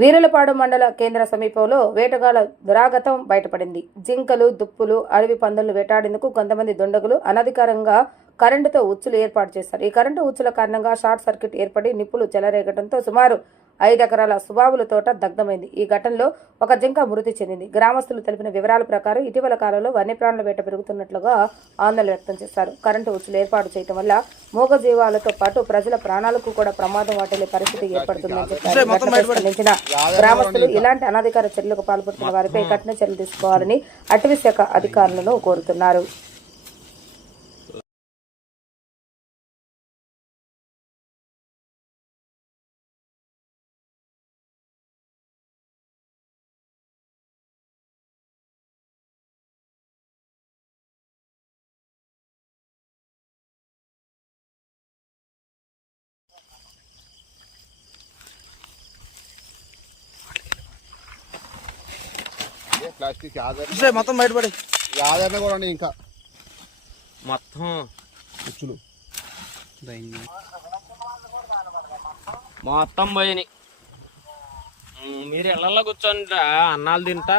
వీరులపాడు మండల కేంద్ర సమీపంలో వేటగాళ్ల దురాగతం బయటపడింది. జింకలు, దుప్పులు, అడవి పందులను వేటాడేందుకు కొంతమంది దుండగులు అనధికారంగా కరెంటుతో ఉచ్చులు ఏర్పాటు చేశారు. ఈ కరెంటు ఉచ్చుల కారణంగా షార్ట్ సర్క్యూట్ ఏర్పడి నిప్పులు చెలరేగడంతో సుమారు 5 ఎకరాల సుబాబుల తోట దగ్ధమైంది. ఈ ఘటనలో ఒక జింక మృతి చెందింది. గ్రామస్తులు తెలిపిన వివరాల ప్రకారం ఇటీవల కాలంలో వన్యప్రాణుల వేట పెరుగుతున్నట్లుగా ఆందోళన వ్యక్తం చేశారు. కరెంటు ఉచ్చులు ఏర్పాటు చేయడం వల్ల మూగజీవాలతో పాటు ప్రజల ప్రాణాలకు కూడా ప్రమాదం వాటిల్లే పరిస్థితి ఏర్పడుతుందని చెప్పారు. స్పందించిన గ్రామస్తులు ఇలాంటి అనధికార చర్యలకు పాల్పడుతున్న వారిపై కఠిన చర్యలు తీసుకోవాలని అటవీ శాఖ అధికారులను కోరుతున్నారు. ప్లాస్టిక్ మొత్తం బయటపడి ఆదరణ కూడా ఇంకా మొత్తం ఉచ్చులు మొత్తం పోయినాయి. మీరు ఇళ్లలో కూర్చొని అన్నాలు తింటా